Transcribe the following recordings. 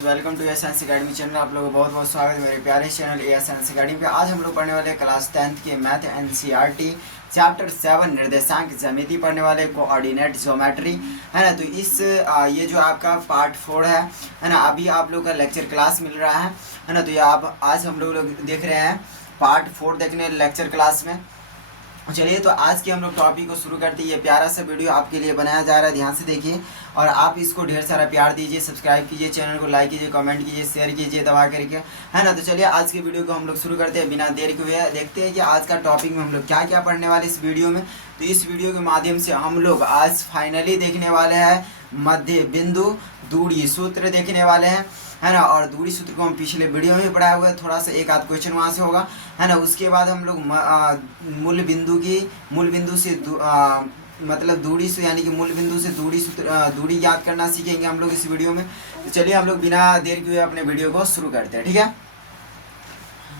Welcome to S academy channel. आप लोगों को बहुत बहुत स्वागत है मेरे प्यारे चैनल एस अकेडमी पे। आज हम लोग पढ़ने वाले क्लास 10th के मैथ एनसीईआरटी चैप्टर 7 निर्देशांक ज्यामिति पढ़ने वाले कोऑर्डिनेट ज्योमेट्री है ना। तो इस ये जो आपका पार्ट 4 है ना। अभी आप लोग का लेक्चर क्लास मिल रहा है ना। तो ये आप आज हम लोग देख रहे हैं पार्ट 4 देखने लेक्चर क्लास में। चलिए तो आज के हम लोग टॉपिक को शुरू करते हैं। ये प्यारा सा वीडियो आपके लिए बनाया जा रहा है, ध्यान से देखिए और आप इसको ढेर सारा प्यार दीजिए, सब्सक्राइब कीजिए, चैनल को लाइक कीजिए, कमेंट कीजिए, शेयर कीजिए दबा करके, है ना। तो चलिए आज के वीडियो को हम लोग शुरू करते हैं बिना देर के हुए। देखते हैं कि आज का टॉपिक में हम लोग क्या क्या पढ़ने वाले इस वीडियो में। तो इस वीडियो के माध्यम से हम लोग आज फाइनली देखने वाले हैं मध्य बिंदु दूरी सूत्र देखने वाले हैं, है ना। और दूरी सूत्र को हम पिछले वीडियो में पढ़ाया हुआ है, थोड़ा सा एक आध क्वेश्चन वहाँ से होगा, है ना। उसके बाद हम लोग मूल बिंदु से मतलब दूरी से यानी कि मूल बिंदु से दूरी याद करना सीखेंगे हम लोग इस वीडियो में। तो चलिए हम लोग बिना देर के हुए अपने वीडियो को शुरू करते हैं, ठीक है।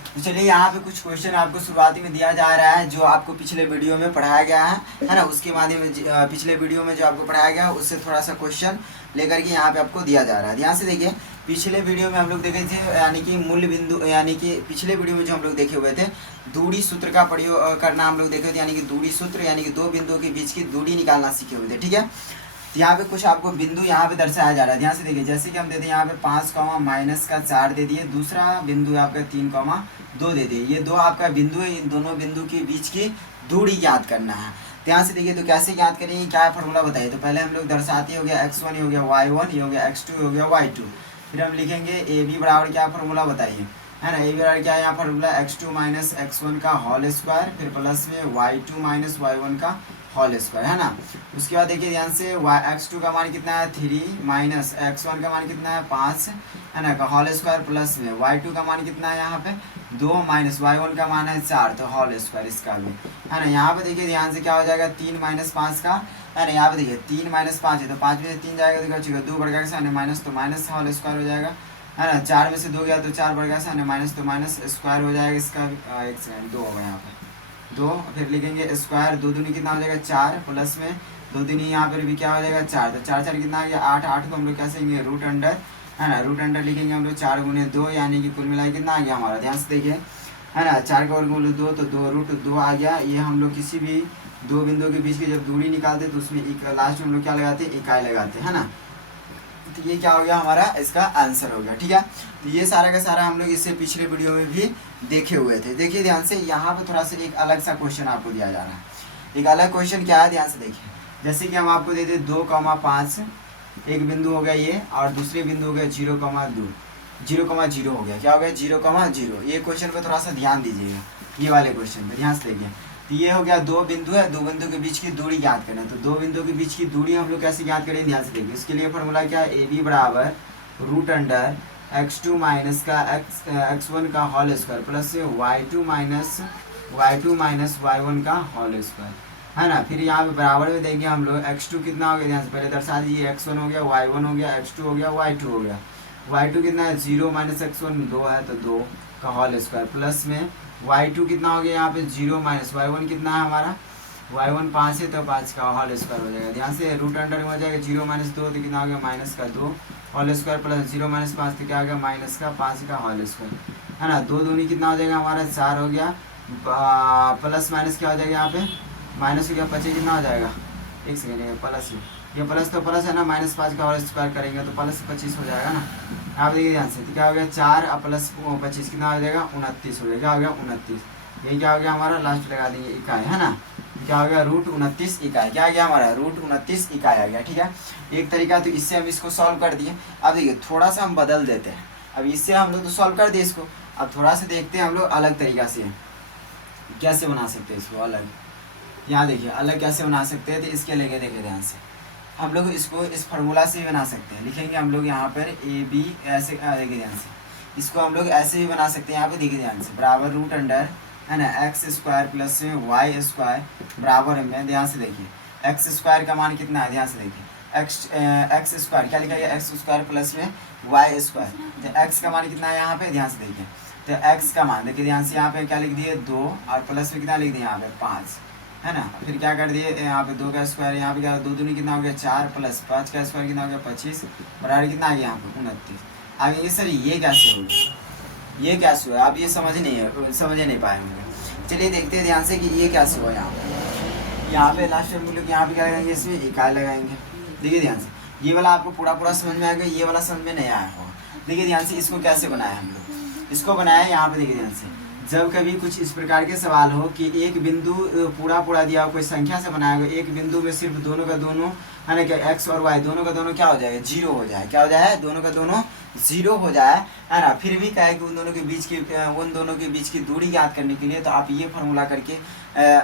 तो चलिए यहाँ पे कुछ क्वेश्चन आपको शुरुआती में दिया जा रहा है जो आपको पिछले वीडियो में पढ़ाया गया है ना। उसके माध्यम में पिछले वीडियो में जो आपको पढ़ाया गया है उससे थोड़ा सा क्वेश्चन लेकर के यहाँ पे आपको दिया जा रहा है। ध्यान से देखिए, पिछले वीडियो में हम लोग देखे थे यानी कि मूल बिंदु यानी कि पिछले वीडियो में जो हम लोग देखे हुए थे दूरी सूत्र का प्रयोग करना हम लोग देखे थे, यानी कि दूरी सूत्र यानी कि दो बिंदुओं के बीच की दूरी निकालना सीखे हुए थे, ठीक है। तो यहाँ पे कुछ आपको बिंदु यहाँ पे दर्शाया जा रहा है, ध्यान से देखिए। जैसे कि हम देते हैं यहाँ पे 5, -4 दे दिए, दूसरा बिंदु आपका 3, 2 दे दिए। ये दो आपका बिंदु है, इन दोनों बिंदु के बीच की दूरी याद करना है। ध्यान से देखिए, तो कैसे याद करेंगे, क्या फॉर्मूला बताइए। तो पहले हम लोग दर्शाते हो गया x1, ये हो गया y1, ये हो गया x2, ये हो गया y2। फिर हम लिखेंगे ए बी बराबर क्या फॉर्मूला बताइए, है ना। ए बी बराबर क्या है यहाँ फॉर्मूला x2 - x1 का होल स्क्वायर, फिर प्लस में y2 - y1 का होल स्क्वायर, है ना। उसके बाद देखिए ध्यान से x2 का मान कितना है 3 माइनस x1 का मान कितना है 5, है ना, का होल स्क्वायर, प्लस में y2 का मान कितना है यहाँ पे 2 माइनस y1 का मान है 4, तो होल स्क्वायर इसका भी, है ना। यहाँ पे देखिए ध्यान से क्या हो जाएगा 3 - 5 का, है ना। यहाँ पे देखिए 3 - 5 है तो 5 में से 3 जाएगा तो क्या बचेगा 2 बढ़ गया माइनस, तो माइनस होल स्क्वायर हो जाएगा, है ना। 4 में से 2 गया तो 4 बढ़ गया माइनस, तो माइनस स्क्वायर हो जाएगा इसका भी। एक सेकंड, 2 होगा यहाँ पे 2, फिर लिखेंगे स्क्वायर, 2 दूनी कितना हो जाएगा 4, प्लस में 2 दूनी यहाँ पर भी क्या हो जाएगा 4, तो 4 4 कितना आ गया 8, 8 को हम लोग क्या सेंगे रूट अंडर, है ना। रूट अंडर लिखेंगे हम लोग 4 गुने 2, यानी कि कुल मिला कितना आ गया हमारा, ध्यान से देखिए, है ना। 4 का वर्गमूल 2 तो 2 रूट 2 आ गया। ये हम लोग किसी भी दो बिंदुओं के बीच की जब दूरी निकालते तो उसमें लास्ट में हम लोग क्या लगाते हैं इकाई लगाते हैं ना। तो ये क्या हो गया हमारा इसका आंसर हो गया, ठीक है। तो ये सारा का सारा हम लोग इससे पिछले वीडियो में भी देखे हुए थे। देखिए ध्यान से, यहाँ पे थोड़ा सा एक अलग सा क्वेश्चन आपको दिया जा रहा है। एक अलग क्वेश्चन क्या है, ध्यान से देखिए। जैसे कि हम आपको दे दें 2, 5, एक बिंदु हो गया ये, और दूसरे बिंदु हो गया 0, 0, हो गया, क्या हो गया 0, ये क्वेश्चन पे थोड़ा सा ध्यान दीजिएगा, ये वाले क्वेश्चन पे ध्यान से देखिए। तो ये हो गया दो बिंदु है, दो बिंदु के बीच की दूरी ज्ञात करना है। तो दो बिंदु के बीच की दूरी हम लोग कैसे ज्ञात करेंगे, ध्यान से देखिए। उसके लिए फॉर्मूला क्या है, ए बी बराबर रूट अंडर x2 माइनस का x1 का होल स्क्वायर, प्लस से y2 माइनस y1 का होल स्क्वायर, है ना। फिर यहाँ पे बराबर में देंगे हम लोग x2 कितना हो गया, ध्यान से पहले दर्शा दीजिए, x1 हो गया, y1 हो गया, x2 हो गया, y2 हो गया। y2 कितना है 0 - x1 2 है तो 2 का होल स्क्वायर, प्लस में y2 कितना हो गया यहाँ पे 0 माइनस y1 कितना है हमारा y1 5 है तो 5 का होल स्क्वायर हो जाएगा। ध्यान से रूट अंडर में हो जाएगा 0 - 2 तो कितना हो गया माइनस का 2 होल स्क्वायर, प्लस 0 - 5 तो क्या हो गया माइनस का 5 का होल स्क्वायर, है ना। 2 दूनी कितना हो जाएगा हमारा 4 हो गया, प्लस माइनस क्या हो जाएगा यहाँ पे माइनस हो गया 25 कितना हो जाएगा, एक सेकेंड, प्लस ये प्लस तो प्लस है ना, -5 का होल स्क्वायर करेंगे तो प्लस 25 हो जाएगा ना। आप देखिए ध्यान से, तो क्या हो गया 4 प्लस 25 कितना हो जाएगा 29 हो जाएगा, क्या हो गया 29। ये क्या हो गया हमारा लास्ट लगा देंगे इकाई, है ना। क्या हो गया रूट 29 इकाई, क्या आ गया हमारा रूट 29 इकाई आ गया, ठीक है। एक तरीका तो इससे हम इसको सॉल्व कर दिए। अब देखिए थोड़ा सा हम बदल देते हैं, अब इससे हम लोग तो सॉल्व कर दिए इसको, अब थोड़ा सा देखते हैं हम लोग अलग तरीका से कैसे बना सकते हैं इसको अलग। यहाँ देखिए अलग कैसे बना सकते हैं, तो इसके लेके देखिए ध्यान से, हम लोग इसको इस फार्मूला से ही बना सकते हैं। लिखेंगे हम लोग यहाँ पर ए बी ऐसे, देखिए ध्यान से, इसको हम लोग ऐसे भी बना सकते हैं। यहाँ पे देखिए ध्यान से बराबर रूट अंडर, है ना, एक्स स्क्वायर प्लस में वाई स्क्वायर बराबर में, ध्यान से देखिए एक्स स्क्वायर का मान कितना है, ध्यान से देखिए एक्स स्क्वायर क्या लिखा गया एक्स स्क्वायर प्लस में वाई स्क्वायर, तो एक्स का मान कितना है यहाँ पे, ध्यान से देखिए। तो एक्स का मान देखिए ध्यान से यहाँ पे क्या लिख दिए 2, और प्लस में कितना लिख दिए यहाँ पे 5, है ना। फिर क्या कर दिए यहाँ पे 2 का स्क्वायर, यहाँ पे क्या 2 दूनी कितना हो गया 4, प्लस 5 का स्क्वायर कितना हो गया 25, बराबर कितना आ गया यहाँ पे 29। आगे सर ये कैसे होगा, ये कैसे हुआ, आप ये समझ नहीं पाए होंगे। चलिए देखते हैं ध्यान से कि ये कैसे हुआ। यहाँ पे लास्ट में हम लोग यहाँ पे क्या लगाएंगे, इसमें इकाई लगाएंगे। देखिए ध्यान से, ये वाला आपको पूरा समझ में आएगा, ये वाला समझ में नहीं आया होगा। देखिए ध्यान से, इसको कैसे बनाया हम लोग, इसको बनाया यहाँ पे। देखिए ध्यान से, जब कभी कुछ इस प्रकार के सवाल हो कि एक बिंदु पूरा दिया हो, कोई संख्या से बनाया हो, एक बिंदु में सिर्फ दोनों का दोनों है ना, क्या एक्स और वाई दोनों का दोनों क्या हो जाएगा, जीरो हो जाए। क्या हो जाए, दोनों का दोनों जीरो हो जाए, है ना। फिर भी क्या है कि उन दोनों के बीच की दूरी ज्ञात करने के लिए तो आप ये फार्मूला करके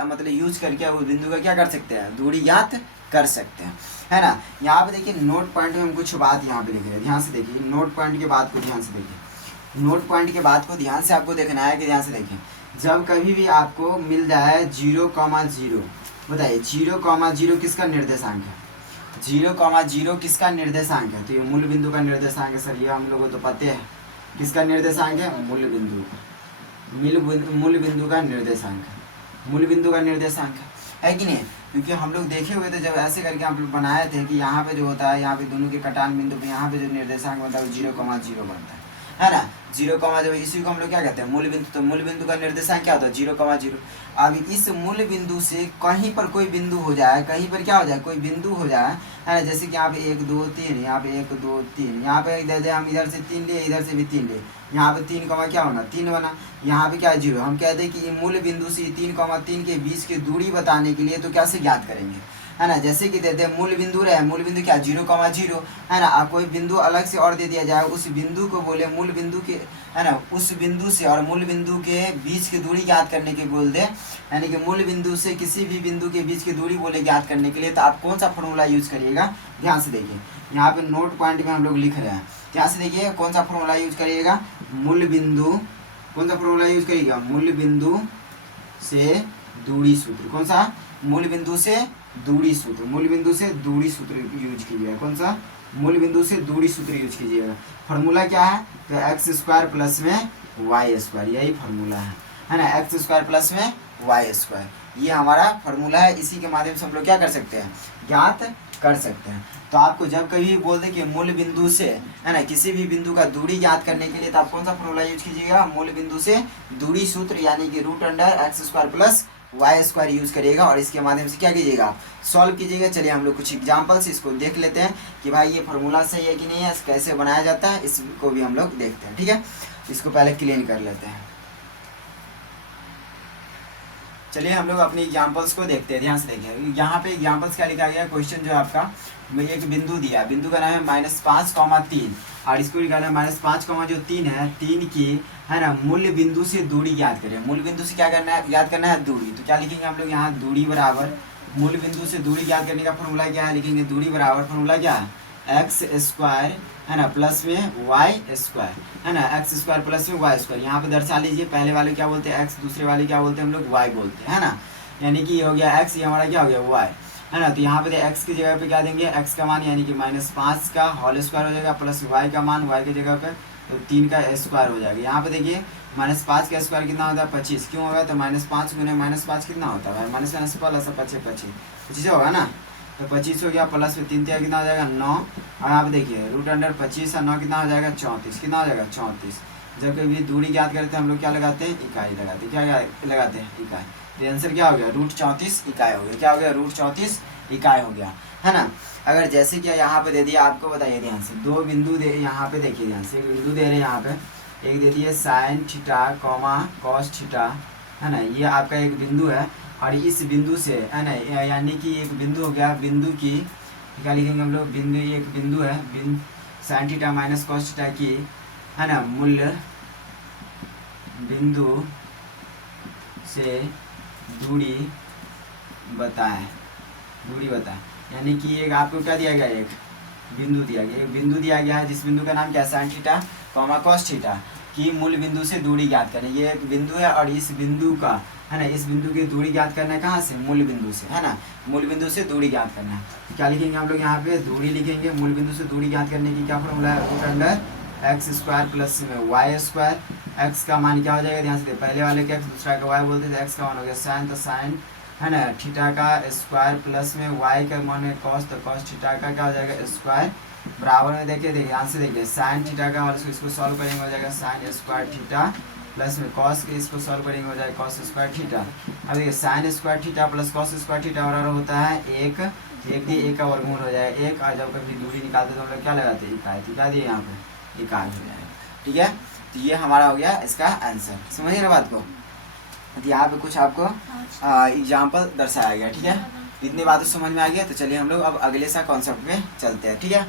मतलब यूज करके उस बिंदु का क्या कर सकते हैं, दूरी ज्ञात कर सकते हैं, है ना। यहाँ पे देखिए नोट पॉइंट में हम कुछ बात यहाँ पे लिख रहे हैं, ध्यान से देखिए। नोट पॉइंट के बात को ध्यान से देखिए, नोट पॉइंट के बात को ध्यान से आपको देखना है कि ध्यान से देखिए, जब कभी भी आपको मिल जाए 0,0, बताइए 0,0 किसका निर्देशांक है, 0,0 किसका निर्देशांक है, तो ये मूल बिंदु का निर्देशांक है। सर ये हम लोगों को तो पते है, किसका निर्देशांक है, मूल बिंदु का, मूल बिंदु का निर्देशांक है, मूल बिंदु का निर्देशांक है कि नहीं। क्योंकि हम लोग देखे हुए थे जब ऐसे करके हम लोग बनाए थे कि यहाँ पे जो होता है, यहाँ पे दोनों के कटान बिंदु पे यहाँ पे जो निर्देशांक बनता है वो 0,0 बनता है ना। 0,0 इसी को हम लोग क्या कहते हैं, मूल बिंदु। तो मूल बिंदु का निर्देशांक क्या होता है, 0,0। अब इस मूल बिंदु से कहीं पर कोई बिंदु हो जाए, कहीं पर क्या हो जाए, कोई बिंदु हो जाए, है ना। जैसे कि यहाँ पे 1 2 3, यहाँ पे 1 2 3, यहाँ पे दे दे हम इधर से 3 लिए, इधर से भी 3 लिए, यहाँ पे 3, क्या होना, 3 बना। यहाँ पे क्या है, 0। हम कहते हैं कि मूल बिंदु से 3,3 के बीच की दूरी बताने के लिए तो कैसे ज्ञात करेंगे, है ना। जैसे कि देते हैं मूल बिंदु रहे, मूल बिंदु क्या 0,0, है ना। अब कोई बिंदु अलग से और दे दिया जाए, उस बिंदु को बोले मूल बिंदु के, है ना, उस बिंदु से और मूल बिंदु के बीच की दूरी ज्ञात करने के बोल दे, यानी कि मूल बिंदु से किसी भी बिंदु के बीच की दूरी बोले ज्ञात करने के लिए, तो आप कौन सा फॉर्मूला यूज करिएगा, ध्यान से देखिए। यहाँ पे नोट पॉइंट में हम लोग लिख रहे हैं, ध्यान से देखिए, कौन सा फॉर्मूला यूज करिएगा, मूल बिंदु, कौन सा फॉर्मूला यूज करिएगा, मूल बिंदु से दूरी सूत्र। कौन सा, मूल बिंदु से दूरी सूत्र, मूल बिंदु से दूरी सूत्र यूज कीजिएगा। कौन सा, मूल बिंदु से दूरी सूत्र यूज कीजिएगा। फार्मूला क्या है, तो x² प्लस में y², यही फार्मूला है ना। x² प्लस में y², ये हमारा फार्मूला है। इसी के माध्यम से हम लोग क्या कर सकते हैं, ज्ञात कर सकते हैं। तो आपको जब कभी बोल दे कि मूल बिंदु से, है ना, किसी भी बिंदु का दूरी ज्ञात करने के लिए, तो आप कौन सा फार्मूला यूज कीजिएगा, मूल बिंदु से दूरी सूत्र, यानी कि √x² प्लस y² यूज करिएगा। और इसके माध्यम से क्या कीजिएगा, सॉल्व कीजिएगा। चलिए हम लोग कुछ एग्जाम्पल्स इसको देख लेते हैं कि भाई ये फार्मूला सही है कि नहीं है, कैसे बनाया जाता है, इसको भी हम लोग देखते हैं। ठीक है, इसको पहले क्लीन कर लेते हैं। चलिए हम लोग अपनी एग्जाम्पल्स को देखते हैं, ध्यान से देखिए। यहाँ पे एग्जाम्पल्स क्या लिखा गया है, क्वेश्चन जो है आपका, मैं एक बिंदु दिया, बिंदु का नाम है -5,3, और इसको निकालना है -5,3 है, 3 की, है ना, मूल बिंदु से दूरी ज्ञात करें। मूल बिंदु से क्या करना है, ज्ञात करना है दूरी। तो क्या लिखेंगे हम लोग यहाँ, दूरी बराबर, मूल बिंदु से दूरी ज्ञात करने का फॉर्मूला क्या है, लिखेंगे दूरी बराबर, फॉर्मूला क्या है, x², है ना, प्लस में y², है ना, x² प्लस में y²। यहाँ पे दर्शा लीजिए, पहले वाले क्या बोलते हैं x, दूसरे वाले क्या बोलते हैं हम लोग y बोलते हैं, है ना। यानी कि ये हो गया x, ये हमारा क्या हो गया y, है ना। तो यहाँ पे x की जगह पे क्या देंगे, x का मान यानी कि -5 का होल स्क्वायर हो जाएगा, प्लस y का मान y की जगह पे तो 3 का स्क्वायर हो जाएगा। यहाँ पे देखिए -5 का स्क्वायर कितना होता है, 25। क्यों होगा, तो -5 गुने -5 कितना होता है, -5 प्लस 25 होगा ना। तो 25 हो गया, प्लस में 3 कितना हो जाएगा, 9। और यहाँ पे देखिए √25 और 9 कितना हो जाएगा, 34। कितना हो जाएगा, 34। जब कभी दूरी ज्ञात करते हैं हम लोग क्या लगाते हैं, इकाई लगाते हैं। क्या लगाते हैं, इकाई। तो आंसर क्या हो गया, √34 इकाई हो गया। क्या हो गया, √34 इकाई हो गया, है ना। अगर जैसे कि यहाँ पे दे दिया, आपको बताइए ध्यान से, 2 बिंदु दे, यहाँ पे देखिए ध्यान से, एक बिंदु दे रहे हैं यहाँ पे, एक दे दिए sin θ, cos θ, है ना। ये आपका एक बिंदु है, और इस बिंदु से, है ना, यानी कि एक बिंदु हो गया, बिंदु की क्या लिखेंगे हम लोग, बिंदु, एक बिंदु है, sin θ माइनस cos θ की, है ना, मूल्य बिंदु से दूरी बताएं, दूरी बताएं। यानी कि एक आपको क्या दिया गया, एक बिंदु दिया गया, एक बिंदु दिया गया है, जिस बिंदु का नाम क्या है, sin θ, cos θ की मूल बिंदु से दूरी ज्ञात करें। ये एक बिंदु है, और इस बिंदु का, है ना, इस बिंदु की दूरी ज्ञात करना है कहाँ से, मूल बिंदु से, है ना, मूल बिंदु से दूरी ज्ञात करना है। तो क्या लिखेंगे हम लोग यहाँ पे, दूरी लिखेंगे। मूल बिंदु से दूरी ज्ञात करने की क्या फॉर्मूला है, √x² प्लस में y²। x का मान क्या हो जाएगा, ध्यान से, पहले वाले का x, दूसरा का y बोलते थे, x का मान हो गया sin, तो sin, है ना, θ का स्क्वायर प्लस में y का मान है cos, तो cos θ का क्या हो जाएगा, स्क्वायर, बराबर में देखिए ध्यान से देखिए साइन थीटा का और इसको सॉल्व करेंगे हो जाएगा साइन स्क्वायर थीटा प्लस में कॉस के इसको सॉल्व करेंगे हो जाएगा कॉस स्क्वायर थीटा। अब देखिए sine square theta plus cos square theta बराबर होता है एक एक दिए एक का वर्गमूल हो जाएगा एक, और जब कभी दूरी निकालते तो हम लोग क्या लगाते हैं इकाई, तो क्या दिए यहाँ पे इकाई हो जाएगा। ठीक है, तो ये हमारा हो गया इसका आंसर। समझिए ना बात को, तो यहाँ पे कुछ आपको एग्जाम्पल दर्शाया गया। ठीक है, इतनी बातें समझ में आ गया, तो चलिए हम लोग अब अगले सा कॉन्सेप्ट पे चलते हैं। ठीक है,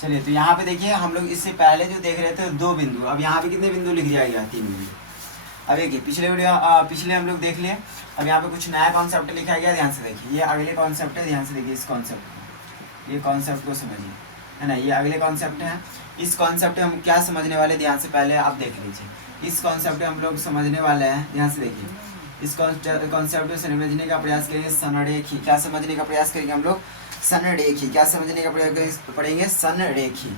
चलिए तो यहाँ पे देखिए हम लोग इससे पहले जो देख रहे थे दो बिंदु, अब यहाँ पे कितने बिंदु लिख जाएगा, तीन बिंदु। अब देखिए पिछले हम लोग देख लिए, अब यहाँ पे कुछ नया कॉन्सेप्ट लिखा गया, ध्यान से देखिए, ये अगले कॉन्सेप्ट है, ध्यान से देखिए इस कॉन्सेप्ट को, ये कॉन्सेप्ट को समझिए, है ना, ये अगले कॉन्सेप्ट है। इस कॉन्सेप्ट हम क्या समझने वाले, ध्यान से पहले आप देख लीजिए, इस कॉन्सेप्ट हम लोग समझने वाले हैं, ध्यान से देखिए, इस कॉन्सेप्ट को समझने का प्रयास करेंगे संरेखी। क्या समझने का प्रयास करेंगे हम लोग, संरेखी। क्या समझने का प्रयास पढ़ेंगे, संरेखी।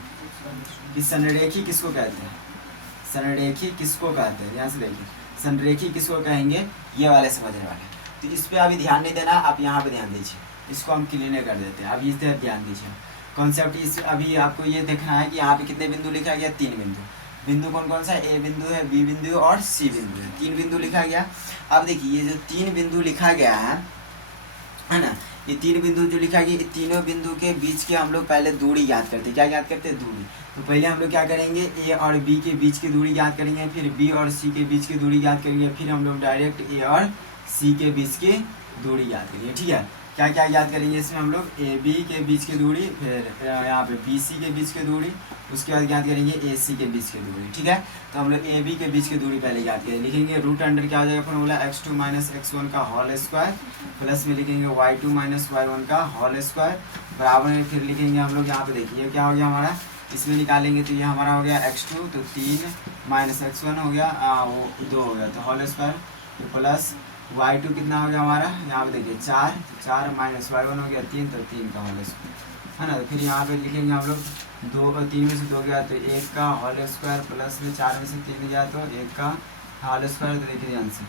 इस संरेखी किसको कहते हैं, संरेखी किसको कहते हैं, ध्यान से देखिए, संरेखी किसको कहेंगे, ये वाले समझने वाले। तो इस पे अभी ध्यान नहीं देना, आप यहाँ पे ध्यान दीजिए, इसको हम क्लियर कर देते हैं। अब इस तरह ध्यान दीजिए कॉन्सेप्ट, इस अभी आपको ये देखना है कि यहाँ पे कितने बिंदु लिखा गया, तीन बिंदु। बिंदु कौन कौन सा है, ए बिंदु है, बी बिंदु और सी बिंदु है, तीन बिंदु लिखा गया। अब देखिए ये जो तीन बिंदु लिखा गया है ना, ये तीन बिंदु जो लिखा गया, ये तीनों बिंदु के बीच के हम लोग पहले दूरी याद करते हैं। क्या याद करते हैं, दूरी। तो पहले हम लोग क्या करेंगे, ए और बी के बीच की दूरी याद करेंगे, फिर बी और सी के बीच की दूरी याद करेंगे, फिर हम लोग डायरेक्ट ए और सी के बीच की दूरी याद करेंगे। ठीक है, क्या क्या याद करेंगे इसमें हम लोग, ए बी के बीच की दूरी, फिर यहाँ पे बी सी के बीच की दूरी, उसके बाद याद करेंगे ए सी के बीच की दूरी। ठीक है, तो हम लोग ए बी के बीच की दूरी पहले याद करेंगे, लिखेंगे रूट अंडर क्या हो जाएगा फॉर्मूला, x2 माइनस x1 का होल स्क्वायर, प्लस में लिखेंगे y2 माइनस y1 का होल स्क्वायर, बराबर में फिर लिखेंगे हम लोग यहाँ पे देखिए क्या हो गया हमारा, इसमें निकालेंगे तो ये हमारा हो गया x2, तो 3 माइनस x1 हो गया, वो 2 हो गया, तो होल स्क्वायर प्लस y2 कितना हो गया हमारा, यहाँ पे देखिए 4, तो 4 माइनस y1 हो गया 3, तो 3 का होल स्क्वायर, है ना। तो फिर यहाँ पे लिखेंगे हम लोग 2 और 3 में से 2 गया तो 1 का होल स्क्वायर, प्लस में 4 में से 3 गया तो 1 का होल स्क्वायर। तो देखिए ध्यान से,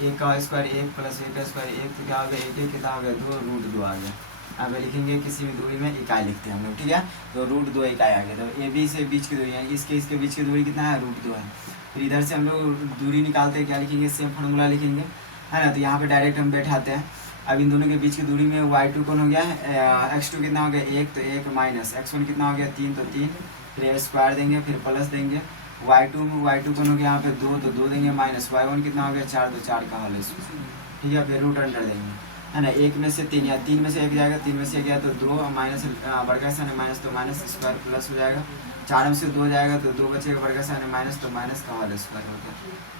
1 का स्क्वायर 1 प्लस 1 का स्क्वायर 1, तो क्या हो गया 1 कितना हो गया 2, रूट 2 आ गया। यहाँ पे लिखेंगे किसी भी दूरी में इकाई लिखते हैं हम लोग। ठीक है, तो रूट 2 इकाई आ गया। तो ए बी से बीच की दूरी है, इसके बीच की दूरी कितना है, रूट 2 है। फिर इधर से हम लोग दूरी निकालते हैं, क्या लिखेंगे, सेम फार्मूला लिखेंगे, है ना। तो यहाँ पे डायरेक्ट हम बैठाते हैं। अब इन दोनों के बीच की दूरी में y2 कौन हो गया, x2 कितना हो गया 1, तो 1 माइनस x1 कितना हो गया 3, तो 3, फिर स्क्वायर देंगे, फिर प्लस देंगे, y2 में y2 कौन हो गया यहाँ पे 2, तो 2 देंगे, माइनस y1 कितना हो गया 4, तो 4 का होल स्क्वायर। ठीक है, फिर रूट अंडर देंगे, है ना। 1 में से 3 या 3 में से 1 जाएगा, 3 में से 1 गया तो 2, माइनस बड़का सा माइनस, तो माइनस स्क्वायर प्लस हो जाएगा, 4 में से 2 जाएगा तो 2 बचेगा, बड़का सा माइनस, तो माइनस का होल स्क्वायर हो गया।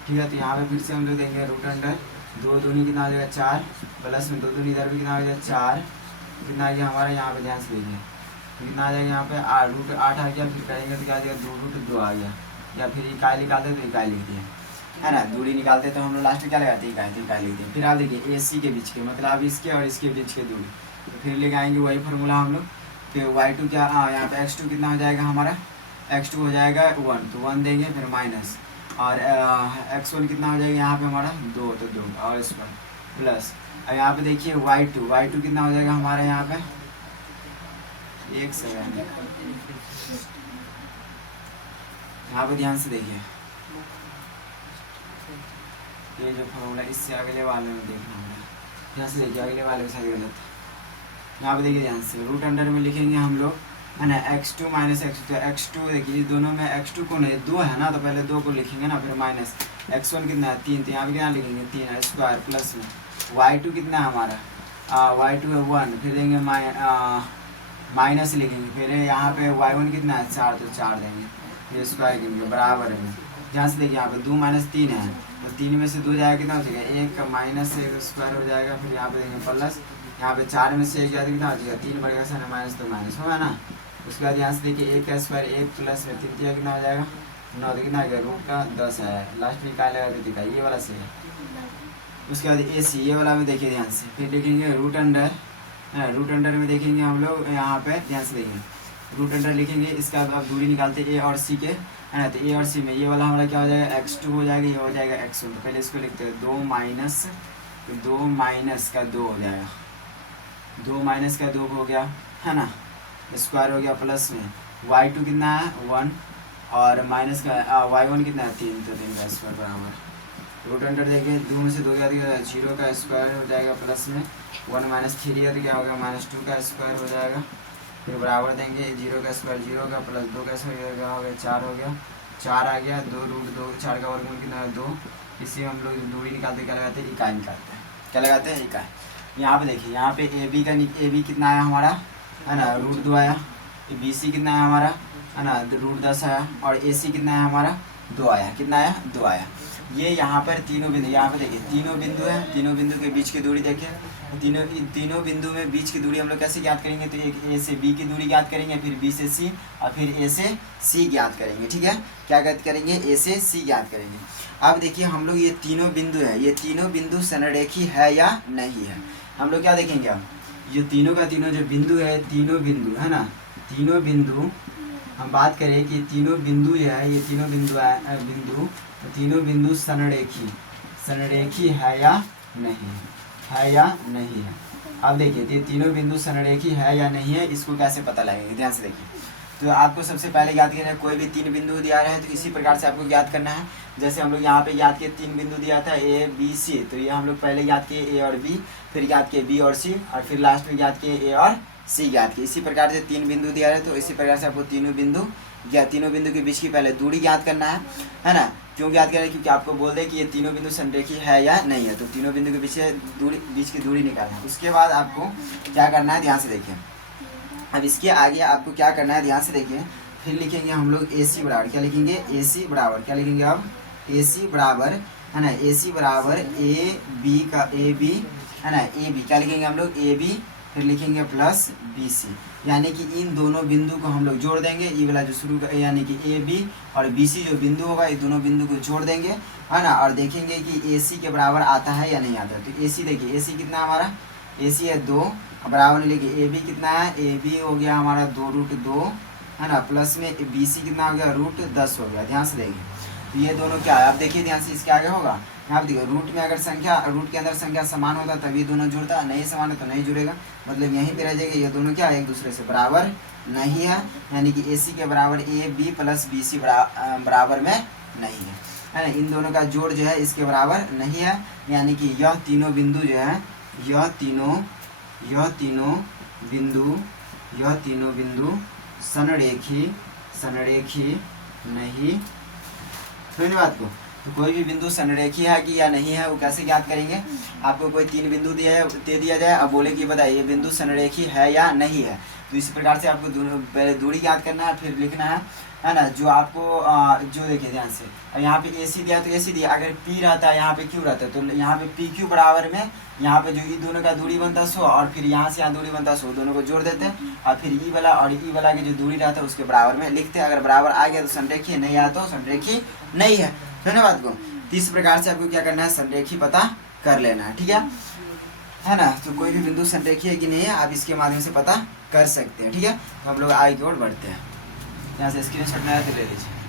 ठीक है, तो यहाँ पे फिर से हम लोग देंगे रूट अंडर, 2 दूनी कितना आ जाएगा 4, प्लस में 2 दूनी इधर भी कितना आ जाएगा 4, कितना आ गया हमारा यहाँ पे ध्यान से देखिए, कितना आ जाएगा यहाँ पे रूट 8 आ गया, फिर करेंगे तो क्या आ जाएगा 2 रूट 2 आ गया, या फिर इकाई निकालते तो इकाई लिख दिए, है ना। दूरी निकालते तो हम लोग लास्ट में क्या लगाते हैं, इकाई, तो इकाई लिख दिए। फिर आप देखिए ए सी के बीच के, मतलब अब इसके और इसके बीच की दूरी, तो फिर लेके आएंगे वही फार्मूला हम लोग, फिर y2 क्या, यहाँ पे x2 कितना हो जाएगा हमारा, x2 हो जाएगा 1, तो 1 देंगे, फिर माइनस, और x1 कितना हो जाएगा यहाँ पे हमारा 2, तो 2 और स्क्वायर प्लस, अब यहाँ पे देखिए y2 कितना हो जाएगा हमारा यहाँ पे, 1 सेकेंड, यहाँ पे ध्यान से देखिए, ये जो फॉर्मूला इससे अगले वाले में देखना होगा, ध्यान से देखिए अगले वाले के साथ गलत, यहाँ पे देखिए ध्यान से, रूट अंडर में लिखेंगे हम लोग, है ना, x2 माइनस x2, तो x2 देखिए दोनों में x2 कौन है 2 है ना, तो पहले 2 को लिखेंगे ना, फिर माइनस x1 कितना है 3, तो यहाँ पे कितना लिखेंगे 3 है, स्क्वायर प्लस में y2 कितना है हमारा, y2 है 1, फिर देंगे माइनस लिखेंगे, फिर यहाँ पे y1 कितना है 4, तो 4 देंगे, फिर स्क्वायर गिनेंगे, बराबर है। ध्यान से देखिए यहाँ पे 2 माइनस 3 है, तो 3 में से 2 जाएगा कितना हो जाएगा 1, माइनस 1 स्क्वायर हो जाएगा, फिर यहाँ पे देंगे प्लस, यहाँ पे 4 में से 1 जाएगा कितना हो जाएगा 3, बढ़ेगा सा माइनस, तो माइनस होगा ना। उसके बाद यहाँ से देखिए 1 का स्क्वायर 1 प्लस में 3 कितना हो जाएगा 9, तो कितना आ गया रूट का 10 है, लास्ट में निकाल लगा तो दिखा ये वाला सही है। उसके बाद ए सी, ये वाला में देखिए ध्यान से, फिर लिखेंगे रूट अंडर, रूट अंडर में देखेंगे हम लोग यहाँ पे ध्यान से देखेंगे, रूट अंडर लिखेंगे, इसका अब दूरी निकालते हैं ए और सी के, है ना। तो ए और सी में ये वाला हमारा क्या हो जाएगा x2 हो जाएगा, ये हो जाएगा x1, तो पहले इसको लिखते हैं 2 माइनस का 2 हो जाएगा, 2 माइनस का 2 हो गया, है ना, स्क्वायर हो गया, प्लस में y2 कितना है 1 और माइनस का y1 कितना है 3, तो 3 का स्क्वायर बराबर रूट अंडर देखिए 2 में से 2 गया तो 0 का स्क्वायर हो जाएगा, प्लस में 1 माइनस 3 है तो क्या होगा -2 का स्क्वायर हो जाएगा, फिर बराबर देंगे 0 का स्क्वायर 0 का, प्लस 2 का स्क्वायर क्या हो गया 4 हो गया, 4 आ गया, 2 रूट 2, 4 का वर्गमूल कितना है 2, इसी हम लोग दूरी निकालते क्या लगाते हैं इकाई निकालते हैं, क्या लगाते हैं इकाई। यहाँ पे देखिए यहाँ पे ए बी कितना आया हमारा, है ना, रूट 2 आया, बी सी कितना है हमारा, है ना, रूट 10 आया, और ए सी कितना है हमारा 2 आया, कितना आया 2 आया। ये यहाँ पर तीनों बिंदु, यहाँ पे देखिए तीनों बिंदु है, तीनों बिंदु के बीच की दूरी देखिए, तीनों बिंदु में बीच की दूरी हम लोग कैसे ज्ञात करेंगे, तो एक ए से बी की दूरी ज्ञात करेंगे, फिर बी से सी और फिर ए से सी ज्ञात करेंगे, ठीक है, क्या ज्ञात करेंगे ए से सी ज्ञात करेंगे। अब देखिए हम लोग ये तीनों बिंदु है, ये तीनों बिंदु समरेखी है या नहीं है, हम लोग क्या देखेंगे अब, ये तीनों का तीनों जो बिंदु है, तीनों बिंदु है ना, तीनों बिंदु हम बात करें कि तीनों बिंदु है, ये तीनों बिंदु है, तीनों बिंदु समरेखी है या नहीं है। अब देखिए ये तीनों बिंदु समरेखी है या नहीं है, इसको कैसे पता लगेगा, ध्यान से देखिए। तो आपको सबसे पहले ज्ञात करना है, कोई भी 3 बिंदु दिया रहे हैं तो इसी प्रकार से आपको ज्ञात करना है। जैसे हम लोग यहाँ पे ज्ञात किए 3 बिंदु दिया था ए बी सी, तो ये हम लोग पहले ज्ञात किए ए और बी, फिर ज्ञात किए बी और सी, और फिर लास्ट में ज्ञात किए ए और सी ज्ञात किए। इसी प्रकार से 3 बिंदु दिया रहे तो इसी प्रकार से आपको तीनों बिंदु के बीच की पहले दूरी ज्ञात करना है ना। क्यों ज्ञात करें, क्योंकि आपको बोल दे कि ये तीनों बिंदु समरेखी है या नहीं है, तो तीनों बिंदु के बीच की दूरी निकालना है। उसके बाद आपको क्या करना है, ध्यान से देखिए। अब इसके आगे आपको क्या करना है, ध्यान से देखिए। फिर लिखेंगे हम लोग ए सी बराबर, क्या लिखेंगे ए सी बराबर, क्या लिखेंगे अब ए सी बराबर, है ना, ए सी बराबर ए बी का ए बी, है ना, ए बी क्या लिखेंगे हम लोग ए बी, फिर लिखेंगे प्लस बी सी, यानी कि इन दोनों बिंदु को हम लोग जोड़ देंगे। ये वाला जो शुरू का यानी कि ए बी और बी सी जो बिंदु होगा, ये दोनों बिंदु को जोड़ देंगे, है ना, और देखेंगे कि ए सी के बराबर आता है या नहीं आता है। तो ए सी देखिए, ए सी कितना हमारा, ए सी है 2, बराबर लिखिए ए बी कितना है, ए बी हो गया हमारा 2√2, है ना, प्लस में बी सी कितना हो गया √10 हो गया। ध्यान से देखिए, तो ये दोनों क्या है, अब देखिए ध्यान से, इसके आगे होगा यहाँ देखिए रूट में अगर रूट के अंदर संख्या समान होता तभी दोनों जुड़ता, नहीं समान है तो नहीं जुड़ेगा, मतलब यहीं पे रह जाएगा। ये दोनों क्या है, एक दूसरे से बराबर नहीं है, यानी कि ए सी के बराबर A B plus B C बराबर में नहीं है ना। इन दोनों का जोड़ जो है इसके बराबर नहीं है, यानी कि यह तीनों बिंदु जो है, यह तीनों बिंदु समरेखी नहीं। समझ बात को, तो कोई भी बिंदु समरेखी है कि या नहीं है वो कैसे ज्ञात करेंगे। आपको कोई 3 बिंदु दे दिया जाए, अब बोले कि बताइए ये बिंदु समरेखी है या नहीं है, तो इस प्रकार से आपको पहले दूरी ज्ञात करना है, फिर लिखना है ना, जो आपको जो देखिए ध्यान से, यहाँ पे ए सी दिया तो ए सी दिया, अगर पी रहता है यहाँ पे क्यू रहता है, तो यहाँ पे पी क्यू बराबर में यहाँ पे जो ई दोनों का दूरी बनता 100 और फिर यहाँ से यहाँ दूरी बनता 100, दोनों को जोड़ देते हैं और फिर ई वाला और ई वाला की जो दूरी रहता है उसके बराबर में लिखते हैं। अगर बराबर आ गया तो समरेखी, नहीं आया तो समरेखी नहीं है। धन्यवाद को, इस प्रकार से आपको क्या करना है, समरेखी पता कर लेना है, ठीक है ना। तो कोई भी बिंदु समरेखी है कि नहीं है आप इसके माध्यम से पता कर सकते हैं, ठीक है। तो हम लोग आगे की ओर बढ़ते हैं, यहाँ से स्क्रीनशॉट नया तो ले लीजिए।